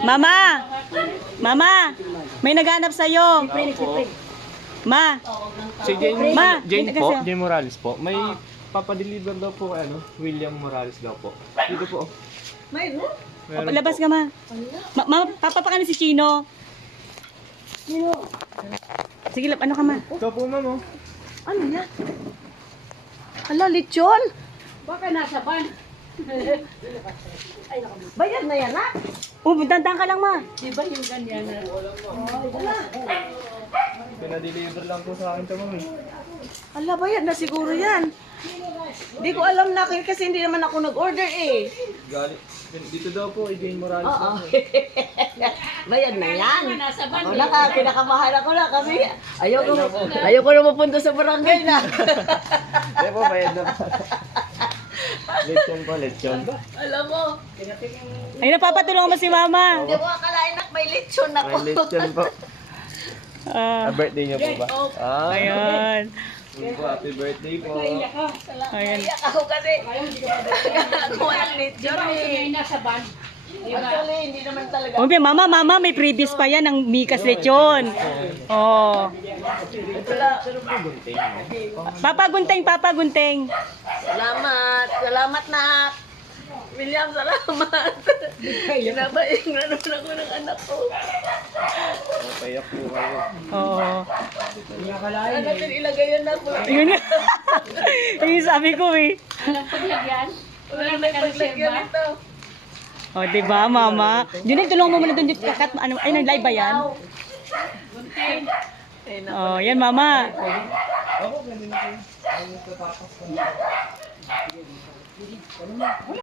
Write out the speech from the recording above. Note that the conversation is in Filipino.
Mama! Mama! May naghanap sa'yo. Ma! Si Jane, Ma, Jane kasi- po, Jane Morales po. May papadeliver daw po William Morales daw po. Dito po. Mayroon? Meron Labas po. ka, ma. Ma, papapakanin si Chino. Sige, ano ka, ma? Ito po, ma'am. Ano yan? Hala, lechon? Baka nasa van. Bayad na yan, ha? Oh, dandang ka lang, ma. Di ba yung ganyan na? Pinadeliver lang po sa akin ito, ma'am. Hala, bayad na siguro yan. Hindi ko alam na kasi hindi naman ako nag-order eh. Galing. Dito daw po, Jane Morales. Oo. Bayad na yan. Nasa van. Ako na ka, pinakamahal ako na kasi ayoko na mapunta sa barangay na. Hindi po, bayad na po. Lechon po, lechon. Alam mo, Ay, napapatulungan mo si mama. hindi mo akalain na may lechon ako. May lechon po. Ah, Birthday niyo po ba? ayan. Yun po, happy birthday po. Ayan. Iyak ako kasi. Ako walang lechon eh. Nasa van. Actually, hindi naman talaga. Oh, mama, may previous pa yan ng Mikas Lechon. Oh. Papagunting. Salamat. Salamat na. William, salamat. Ginabaing na naman ako ng anak ko. Payak po kayo. Oo. Saan natin ilagay yan na po? Yun nga. Yung sabi ko eh. Walang paglagyan. Wala na paglagyan ito. Oh, diba, mama? Junay, tulungan mo muna doon. Ay, nag-live ba yan? Oh, yan, mama. Ako, ganun po.